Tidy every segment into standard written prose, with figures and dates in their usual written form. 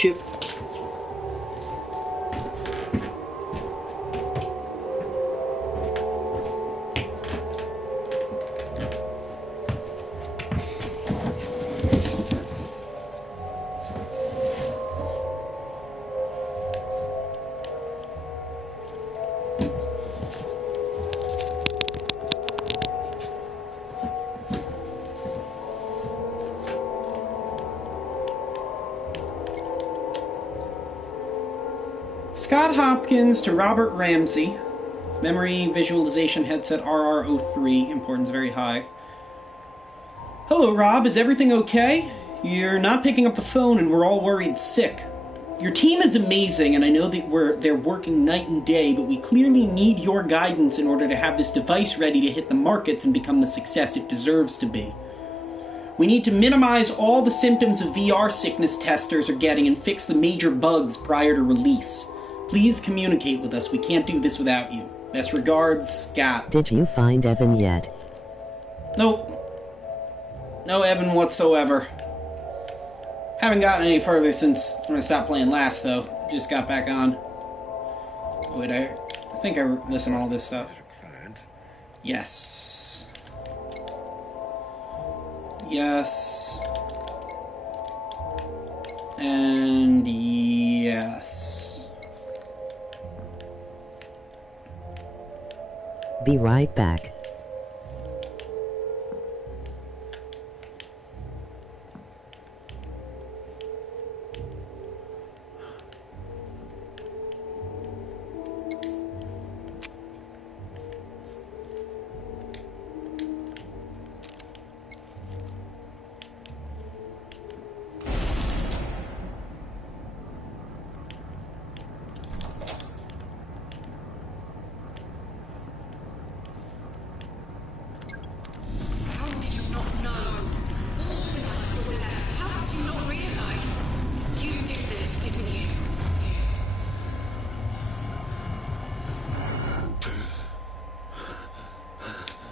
Chip. Scott Hopkins to Robert Ramsey. Memory visualization headset RR03. Importance very high. Hello, Rob. Is everything okay? You're not picking up the phone and we're all worried sick. Your team is amazing and I know that they're working night and day, but we clearly need your guidance in order to have this device ready to hit the markets and become the success it deserves to be. We need to minimize all the symptoms of VR sickness testers are getting and fix the major bugs prior to release. Please communicate with us. We can't do this without you. Best regards, Scott. Did you find Evan yet? Nope. No Evan whatsoever. Haven't gotten any further since when I stopped playing last, though. Just got back on. Wait, I think I listened to all this stuff. Yes. Yes. And yes. Be right back.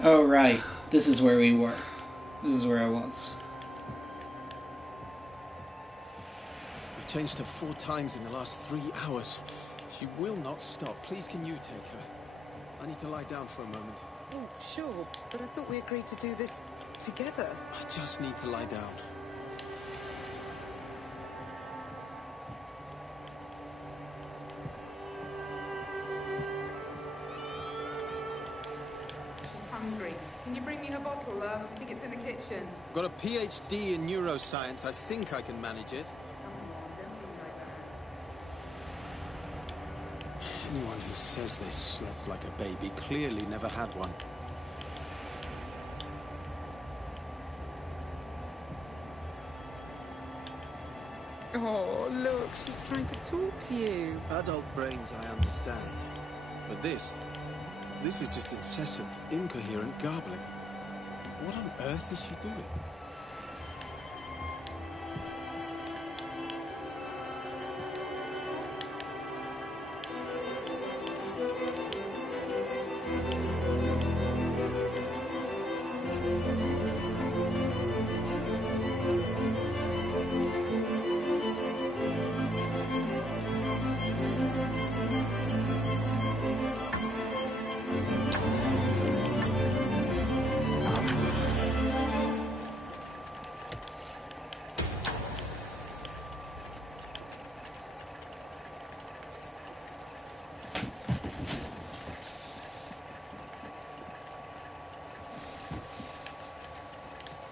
Oh, right. This is where we were. This is where I was. We've changed her 4 times in the last 3 hours. She will not stop. Please, can you take her? I need to lie down for a moment. Well, sure, but I thought we agreed to do this together. I just need to lie down. Hungry. Can you bring me her bottle, love? I think it's in the kitchen. Got a PhD in neuroscience. I think I can manage it. Come on, don't be like that. Anyone who says they slept like a baby clearly never had one. Oh, look, she's trying to talk to you. Adult brains, I understand. But this is just incessant, incoherent garbling. What on earth is she doing?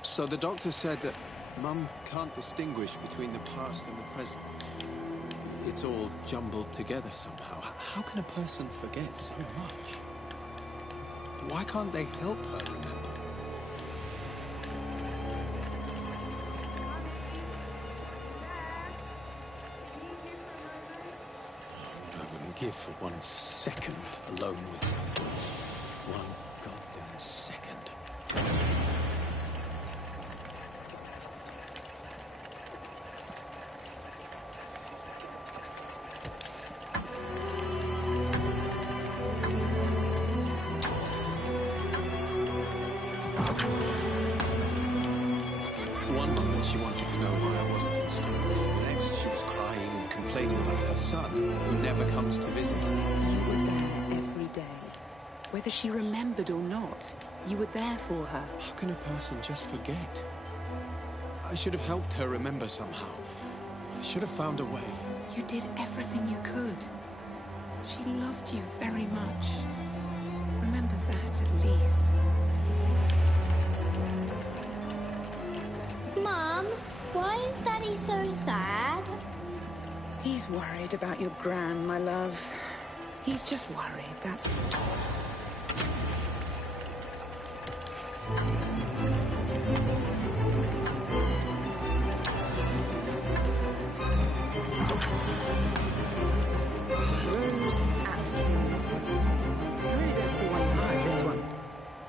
So the doctor said that Mum can't distinguish between the past and the present. It's all jumbled together somehow. How can a person forget so much? Why can't they help her remember? What I wouldn't give for 1 second alone with her thoughts. 1 goddamn second. One moment she wanted to know why I wasn't in school. The next she was crying her son, who never comes to visit. You were there every day. Whether she remembered or not, you were there for her. How can a person just forget? I should have helped her remember somehow. I should have found a way. You did everything you could. She loved you very much. Remember that at least. Mom, why is Daddy so sad? He's worried about your gran, my love. He's just worried, that's all. Rose Atkins. I really don't see why you hired this one.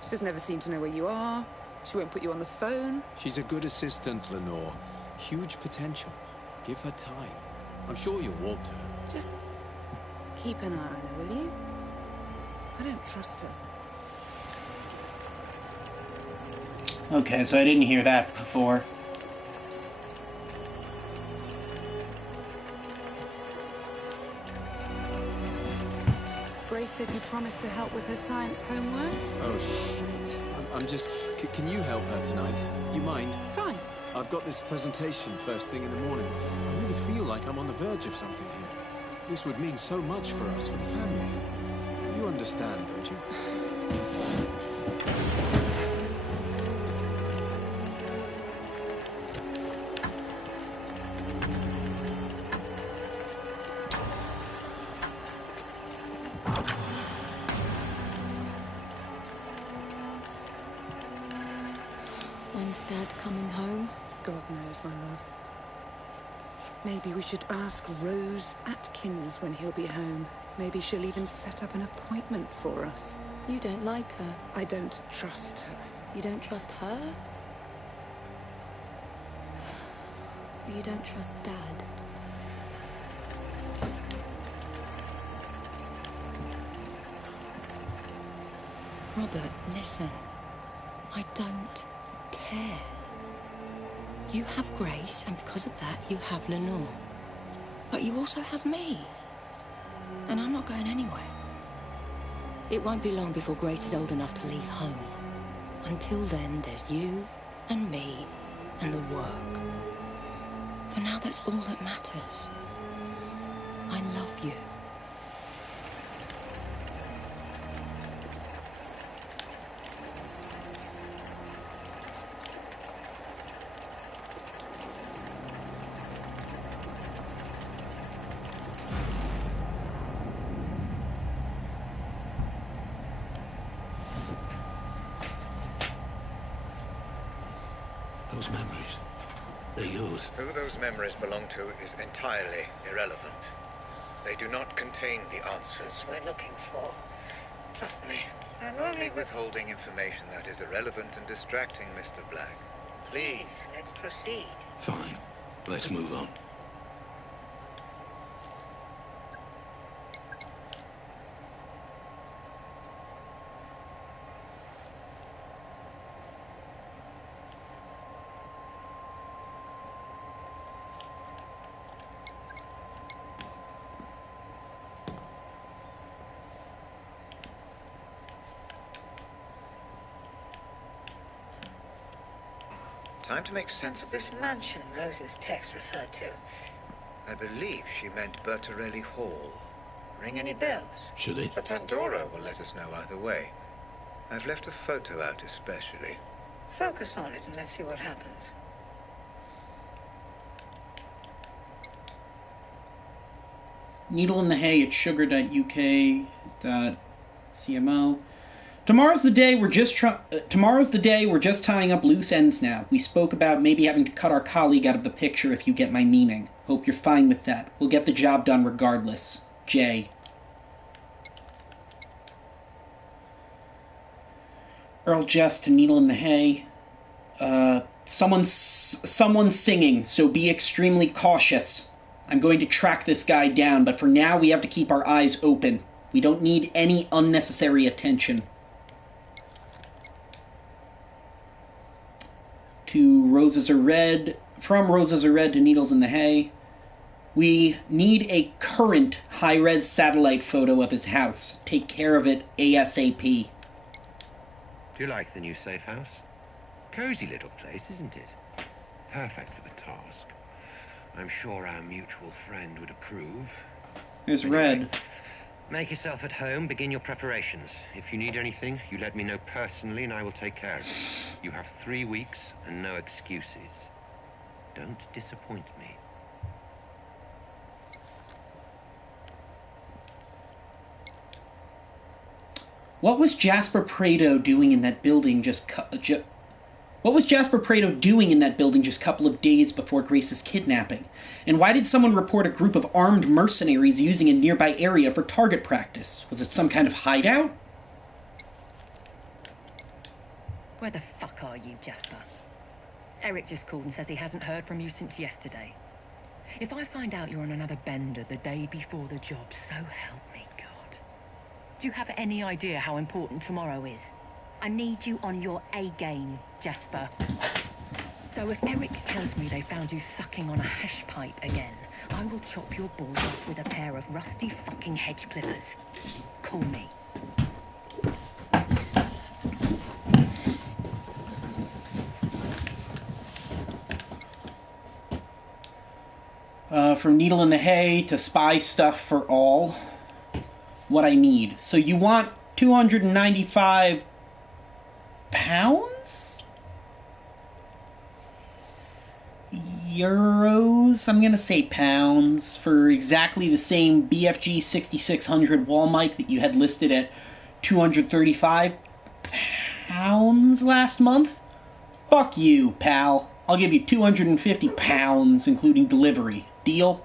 She doesn't ever seem to know where you are. She won't put you on the phone. She's a good assistant, Lenore. Huge potential. Give her time. I'm sure you'll want her. Just keep an eye on her, will you? I don't trust her. Okay, so I didn't hear that before. Grace said you promised to help with her science homework. Oh, shit. I'm just... can you help her tonight? You mind? Fine. I've got this presentation first thing in the morning. I really feel like I'm on the verge of something here. This would mean so much for us, for the family. You understand, don't you? When's Dad coming home? God knows, my love. Maybe we should ask Rose Atkins when he'll be home. Maybe she'll even set up an appointment for us. You don't like her. I don't trust her. You don't trust her? You don't trust Dad. Robert, listen. I don't care. You have Grace, and because of that, you have Lenore. But you also have me. And I'm not going anywhere. It won't be long before Grace is old enough to leave home. Until then, there's you and me and the work. For now, that's all that matters. I love you. Those memories, they're yours. Who those memories belong to is entirely irrelevant. They do not contain the answers we're looking for. Trust me, I'm only withholding information that is irrelevant and distracting, Mr. Black. Please, let's proceed. Fine. Let's move on. Time to make sense of this mansion Rose's text referred to. I believe she meant Bertarelli Hall. Ring any bells? Should it? The Pandora will let us know either way. I've left a photo out especially. Focus on it and let's see what happens. Needle in the hay at sugar.uk.cmo. Tomorrow's the day we're just tying up loose ends now. We spoke about maybe having to cut our colleague out of the picture if you get my meaning. Hope you're fine with that. We'll get the job done regardless. Jay. Earl Jess to Needle in the Hay. Someone's singing, so be extremely cautious. I'm going to track this guy down, but for now we have to keep our eyes open. We don't need any unnecessary attention. To Roses Are Red, from Roses Are Red to Needles in the Hay. We need a current high-res satellite photo of his house. Take care of it ASAP. Do you like the new safe house? Cozy little place, isn't it? Perfect for the task. I'm sure our mutual friend would approve. There's Red. Make yourself at home, begin your preparations. If you need anything, you let me know personally and I will take care of it. You have 3 weeks and no excuses. Don't disappoint me. What was Jasper Prado doing in that building What was Jasper Prado doing in that building just a couple of days before Grace's kidnapping? And why did someone report a group of armed mercenaries using a nearby area for target practice? Was it some kind of hideout? Where the fuck are you, Jasper? Eric just called and says he hasn't heard from you since yesterday. If I find out you're on another bender the day before the job, so help me God. Do you have any idea how important tomorrow is? I need you on your A-game, Jasper. So if Eric tells me they found you sucking on a hash pipe again, I will chop your balls off with a pair of rusty fucking hedge clippers. Call me. From needle in the hay to spy stuff for all. What I need. So you want 295 pounds? Euros? I'm gonna say pounds for exactly the same BFG 6600 wall mic that you had listed at 235 pounds last month? Fuck you, pal. I'll give you 250 pounds, including delivery. Deal?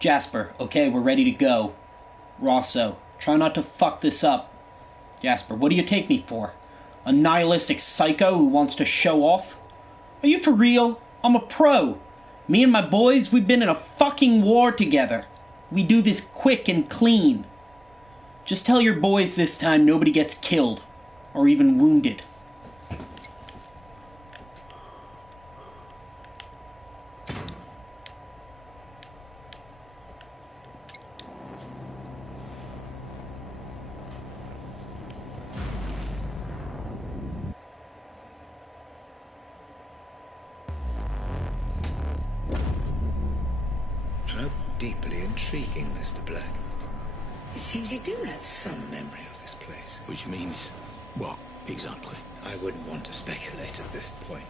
Jasper, okay, we're ready to go. Rosso, try not to fuck this up. Jasper, what do you take me for? A nihilistic psycho who wants to show off? Are you for real? I'm a pro. Me and my boys, we've been in a fucking war together. We do this quick and clean. Just tell your boys this time nobody gets killed. Or even wounded. How deeply intriguing, Mr. Black. It seems you do have some memory of this place. Which means what, exactly? I wouldn't want to speculate at this point.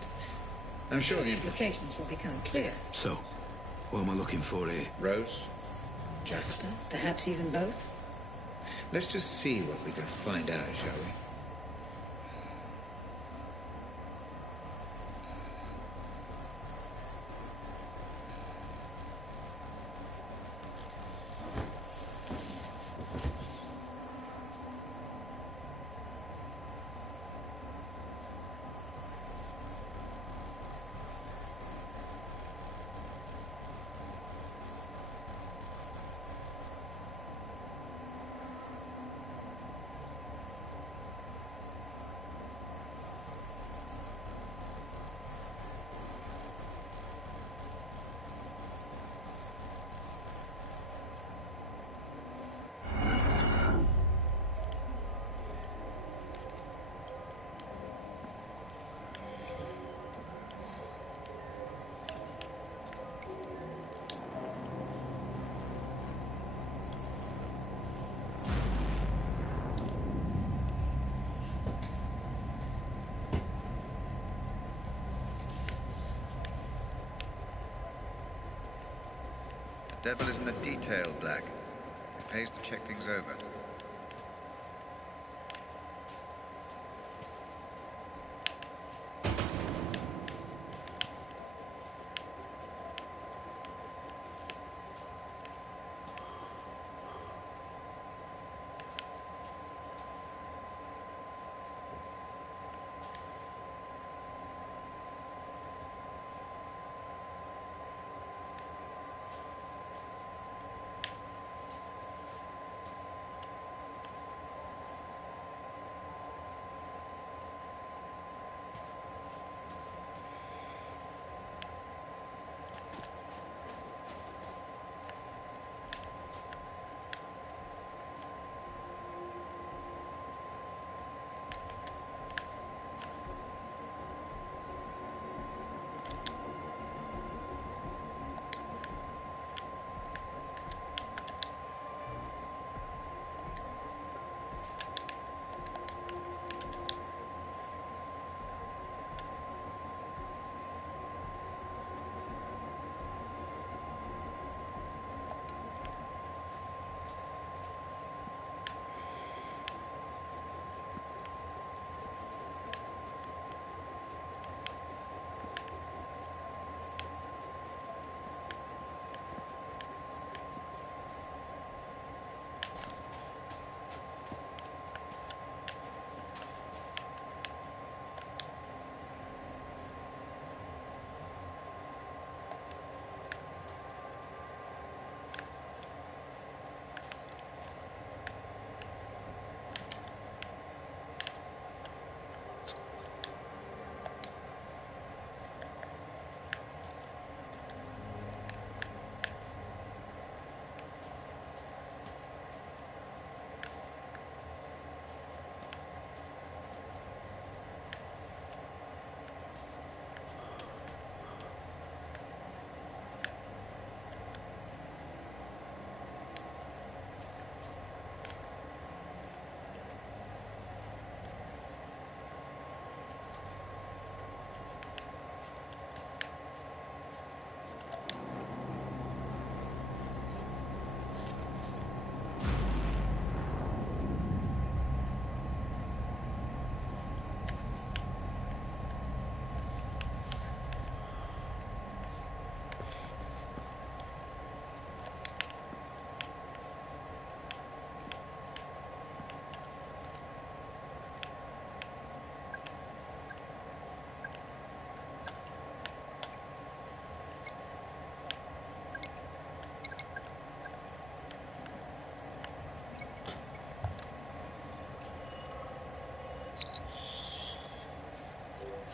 I'm sure the implications will become clear. So, what am I looking for here? Rose? Jasper? Perhaps even both? Let's just see what we can find out, shall we? The devil is in the detail, Black. It pays to check things over.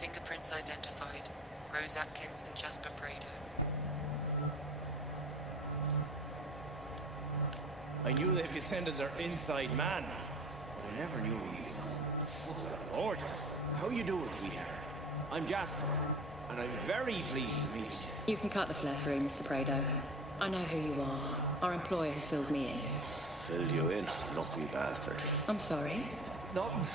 Fingerprints identified. Rose Atkins and Jasper Prado. I knew they'd be sending their inside man, but I never knew he was gorgeous. How you doing, sweetheart? I'm Jasper, and I'm very pleased to meet you. You can cut the flattery, Mr. Prado. I know who you are. Our employer has filled me in. Filled you in, lucky bastard. I'm sorry. Nothing.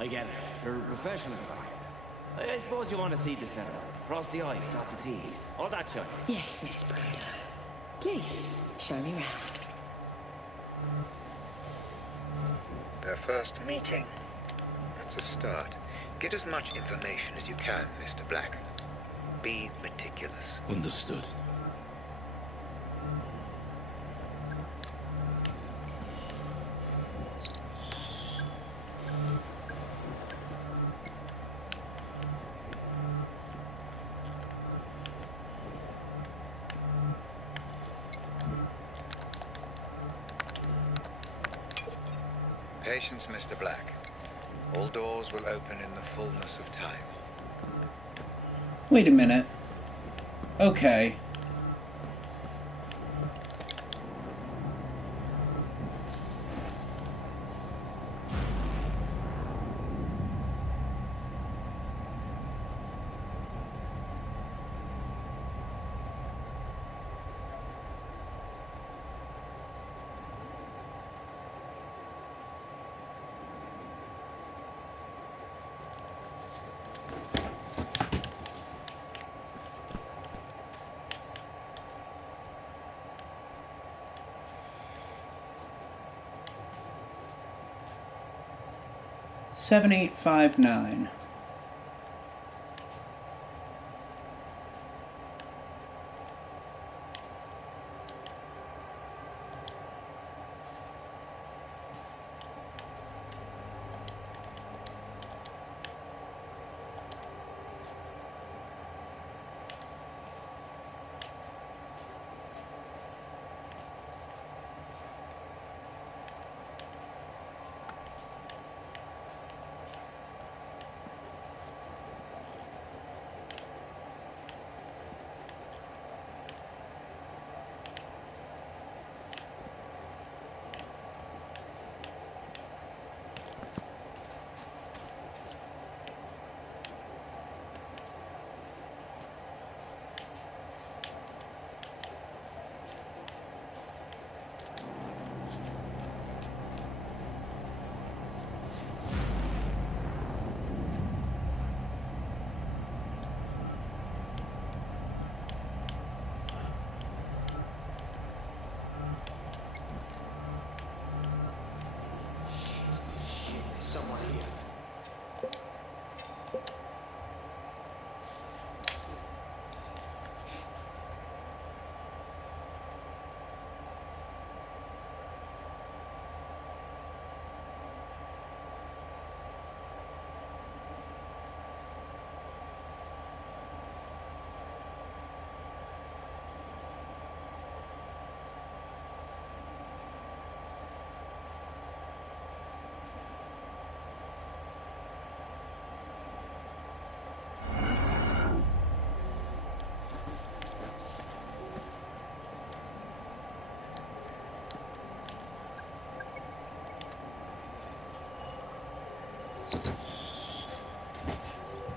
I get it. You're a professional guy. I suppose you want to see the setup. Cross the I's, dot the T's. All that shit. Yes, Mr. Prado. Please, show me round. Their first meeting. That's a start. Get as much information as you can, Mr. Black. Be meticulous. Understood. Patience, Mr. Black. All doors will open in the fullness of time. Wait a minute. Okay. Seven, 8, 5, 9. Someone here.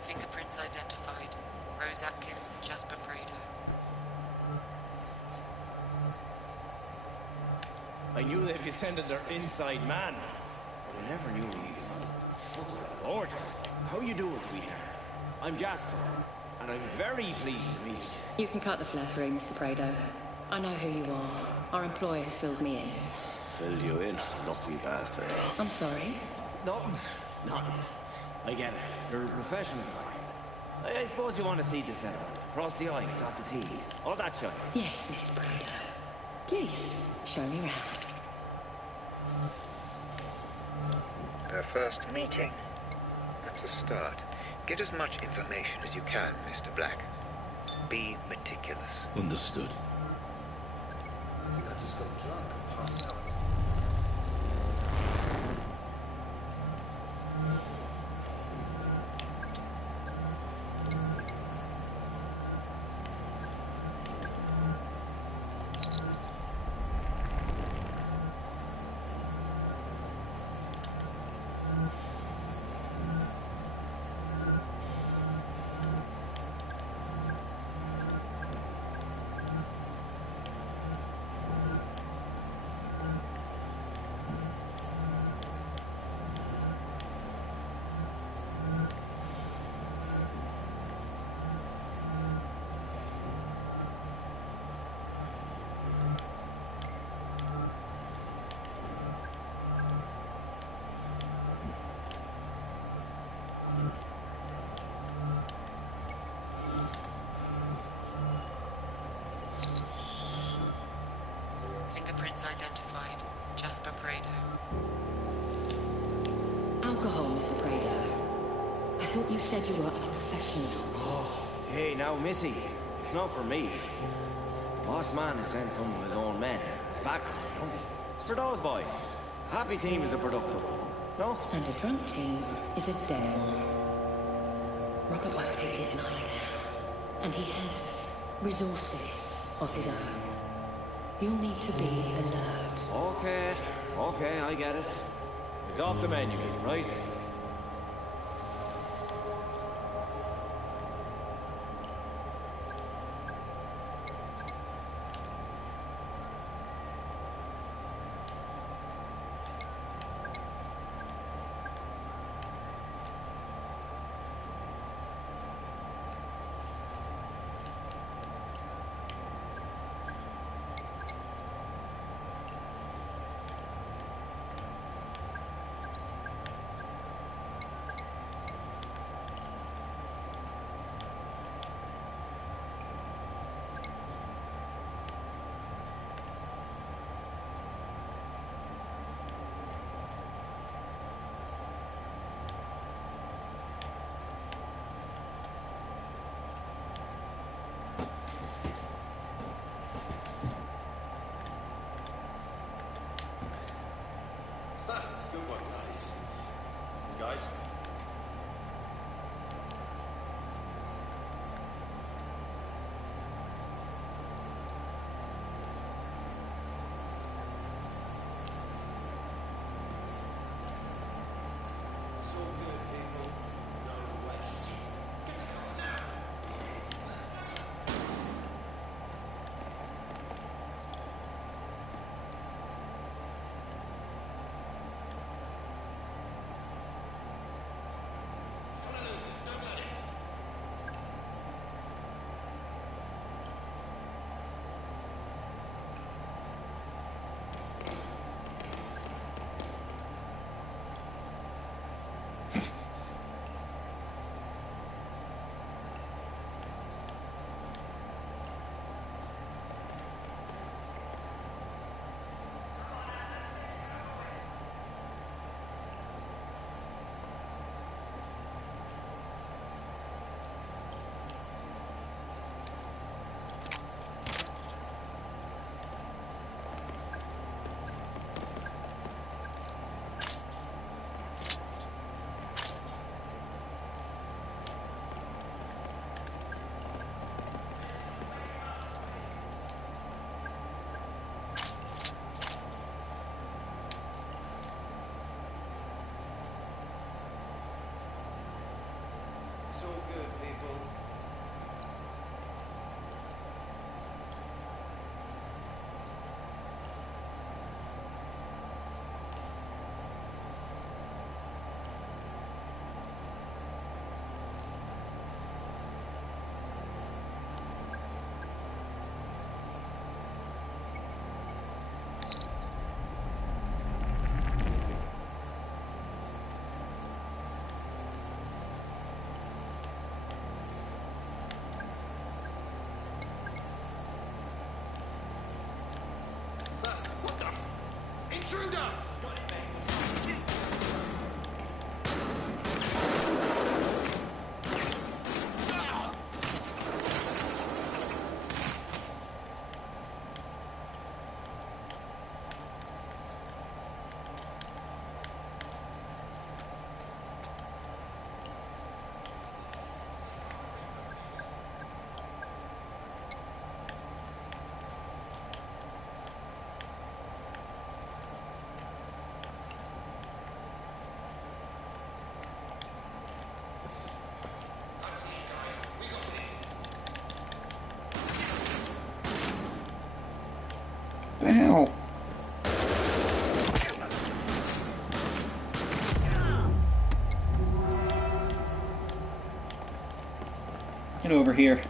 Fingerprints identified. Rose Atkins and Jasper Prado. I knew they'd be sending their inside man, but I never knew he was gorgeous. How you doing, sweetheart? I'm Jasper, and I'm very pleased to meet you. You can cut the flattery, Mr. Prado. I know who you are. Our employer has filled me in. Filled you in, lucky bastard. I'm sorry. Nothing. I get it. You're a professional guy. I suppose you want to see the setup. Cross the I's, dot the T's. All that shit. Yes, Mr. Prado. Please, show me round. Their first meeting. That's a start. Get as much information as you can, Mr. Black. Be meticulous. Understood. I think I just got drunk and passed out. Fingerprints identified. Jasper Prado. Alcohol, Mr. Prado. I thought you said you were a professional. Oh, hey, now, Missy. It's not for me. Boss man has sent some of his own men. It's back, you know? It's for those boys. A happy team is a productive one. No? And a drunk team is a dead one. Robert won't take this lying down. And he has resources of his own. You'll need to be alert. Okay, I get it. It's off the menu, right? Good one, guys. Guys? It's all good, people. No way. Get the cover now! It's all good, people. What the? Intruder! Got it, mate. The hell? Get over here.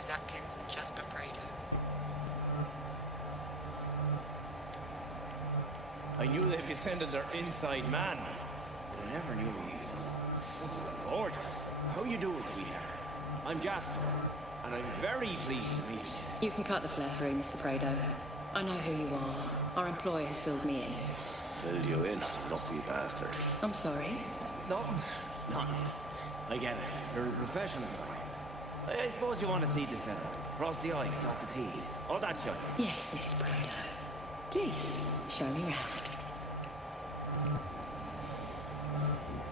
Rose Atkins and Jasper Prado. I knew they'd be sending their inside man, but I never knew he was gorgeous. How you doing, sweetheart? I'm Jasper, and I'm very pleased to meet you. You can cut the flattery, Mr. Prado. I know who you are. Our employer has filled me in. Filled you in, lucky bastard. I'm sorry. Nothing. I get it. You're a professional, guy. I suppose you want to see the setup. Cross the I's, dot the T's. All that shit. Yes, Mr. Prado. Please, show me round.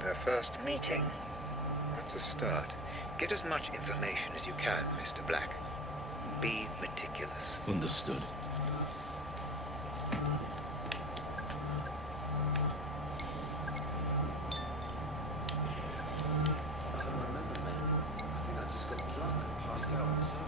Their first meeting. That's a start. Get as much information as you can, Mr. Black. Be meticulous. Understood. I don't remember, man. I think I just got drunk and passed out on the sofa.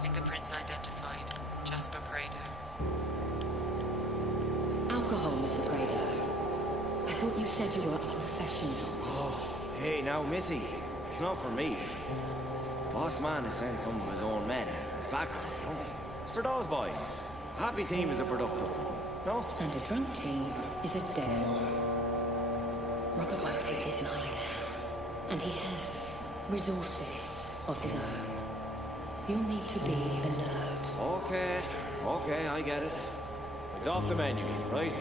Fingerprints identified. Jasper Prado. Alcohol, Mr. Prado. I thought you said you were a professional. Oh, hey, now, Missy. It's not for me. The boss man has sent some of his own men. It's back, you know. It's for those boys. A happy team is a productive one. No? And a drunk team is a dead one. Robert won't take this lying down. And he has resources of his own. You'll need to be alert. Okay, I get it. It's off the menu, right?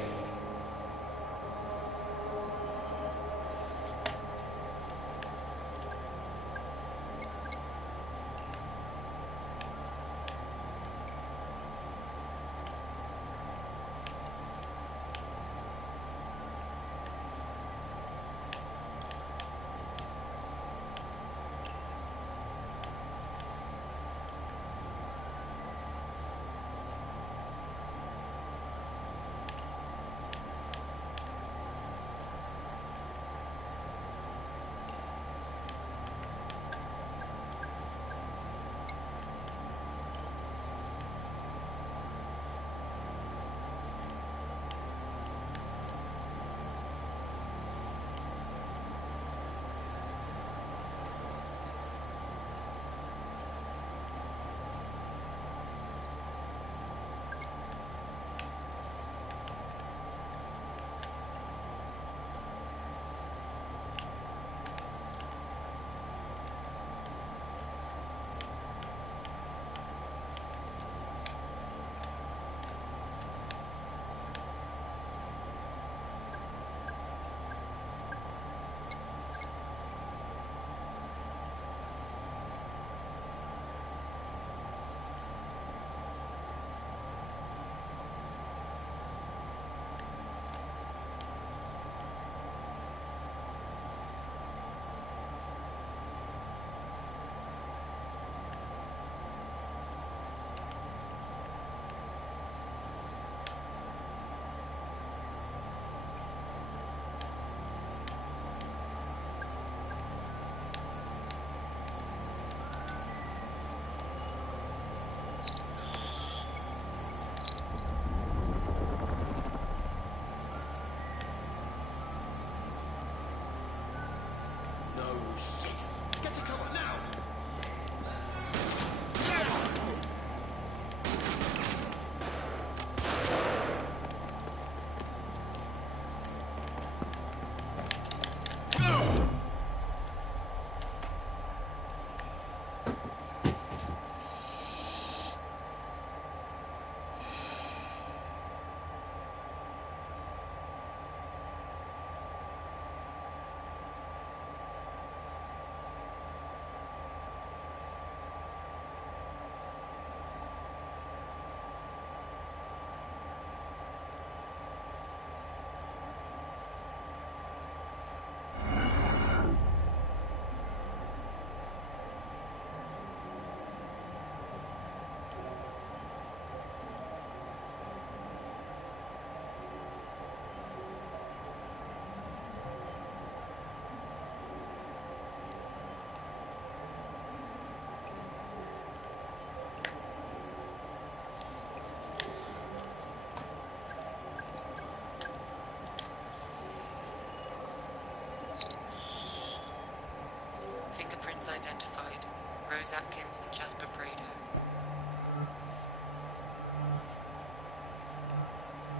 Fingerprints identified. Rose Atkins and Jasper Prado.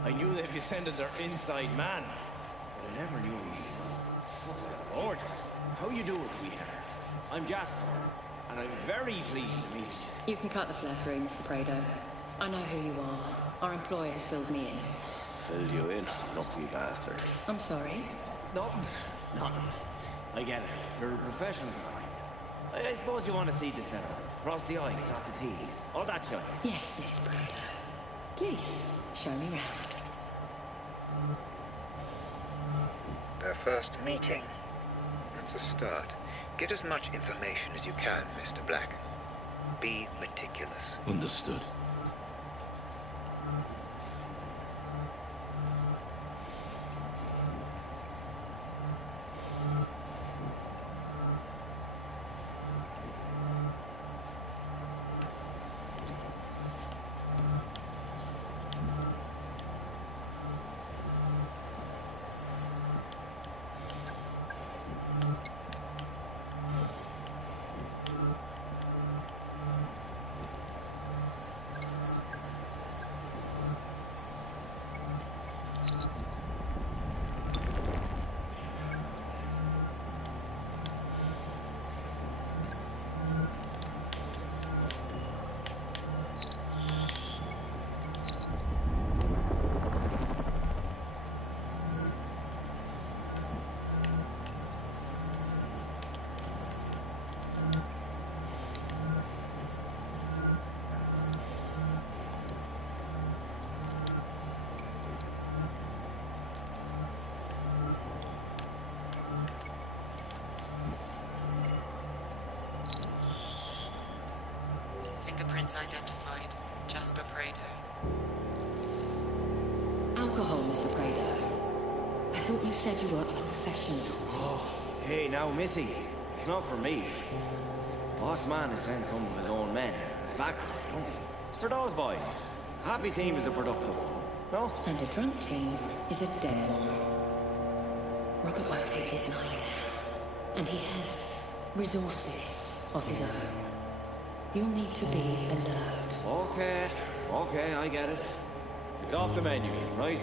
I knew they'd be sending their inside man, but I never knew he's gorgeous. How you doing, sweetheart? I'm Jasper, and I'm very pleased to meet you. You can cut the flattery, Mr. Prado. I know who you are. Our employer has filled me in. Filled you in, lucky bastard. I'm sorry. Nothing. I get it. You're a professional kind. I suppose you want to see the setup. Cross the I's, dot the T's. All that shit. Yes, Mr. Prado. Please, show me round. Their first meeting. That's a start. Get as much information as you can, Mr. Black. Be meticulous. Understood. Fingerprints identified. Jasper Prado. Alcohol, Mr. Prado. I thought you said you were a professional. Oh, hey now, Missy. It's not for me. Boss man has sent some of his own men. It's back, you know. It's for those boys. A happy team is a productive one. No? And a drunk team is a dead one. Robert won't take this lying down. And he has resources of his own. You'll need to be alert. Okay, I get it. It's off the menu, right?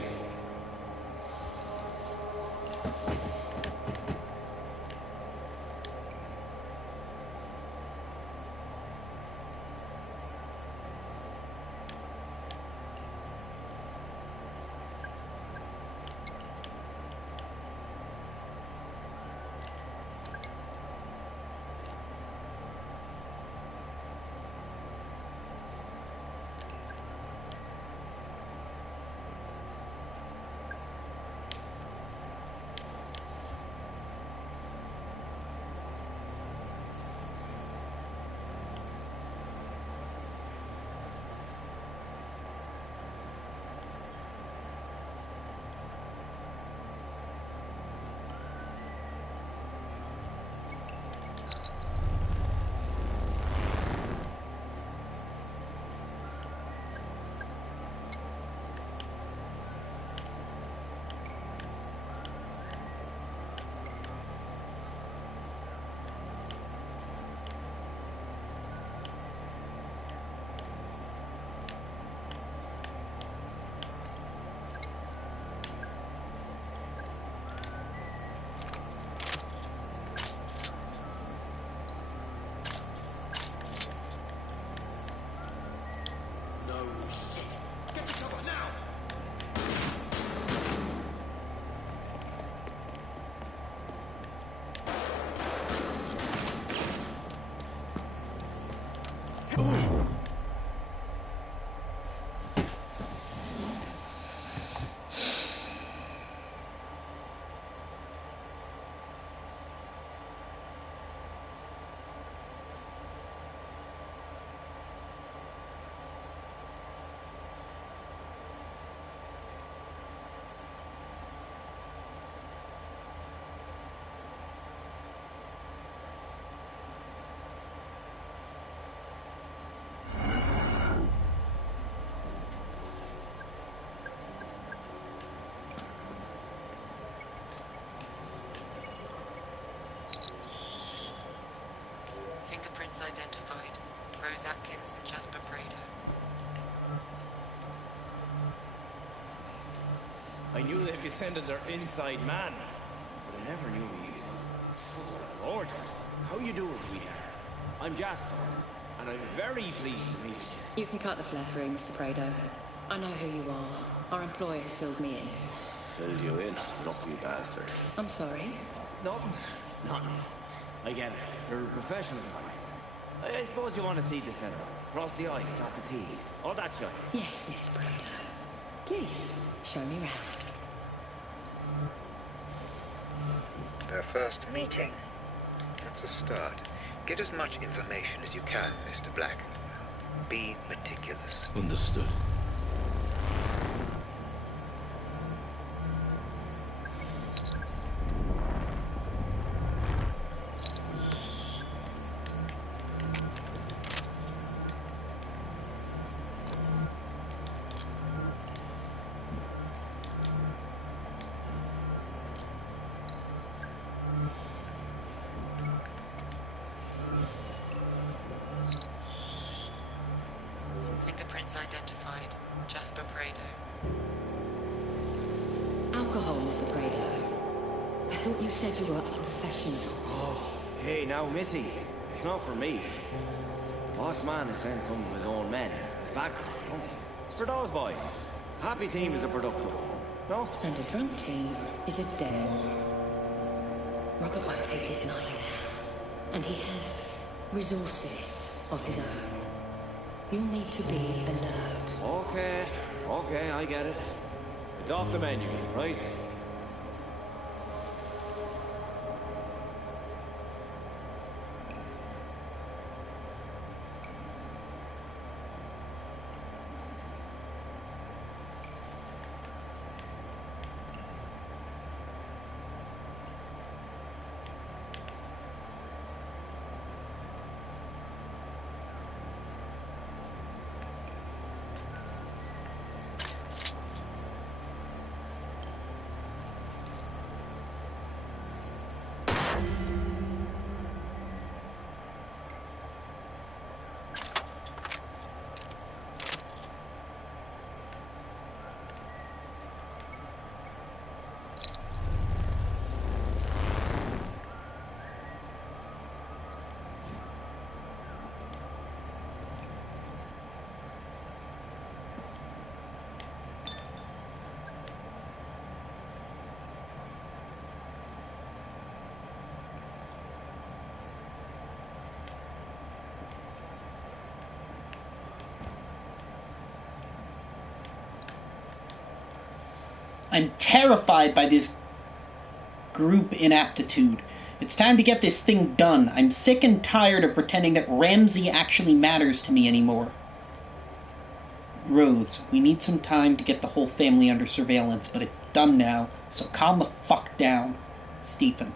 Rose Atkins and Jasper Prado. I knew they'd be sending their inside man, but I never knew he was... Oh, gorgeous. How you doing, sweetheart? I'm Jasper, and I'm very pleased to meet you. You can cut the flattery, Mr. Prado. I know who you are. Our employer has filled me in. Filled you in, lucky bastard. I'm sorry. Nothing. I get it. You're a professional type. I suppose you want to see the setup. Cross the I's, dot the T's. All that shit. Yes, Mr. Prado. Please, show me round. Their first meeting. That's a start. Get as much information as you can, Mr. Black. Be meticulous. Understood. Fingerprints identified. Jasper Prado. Alcohol, Mr. Prado. I thought you said you were a professional. Oh, hey, now, Missy. It's not for me. Boss man has sent some of his own men. His background, you know? It's for those boys. Happy team is a productive one. No? And a drunk team is a dead one. Robert won't take this lying down. And he has resources of his own. You'll need to be alert. Okay, I get it. It's off the menu, right? I'm terrified by this group inaptitude. It's time to get this thing done. I'm sick and tired of pretending that Ramsey actually matters to me anymore. Rose, we need some time to get the whole family under surveillance, but it's done now, so calm the fuck down. Stephen.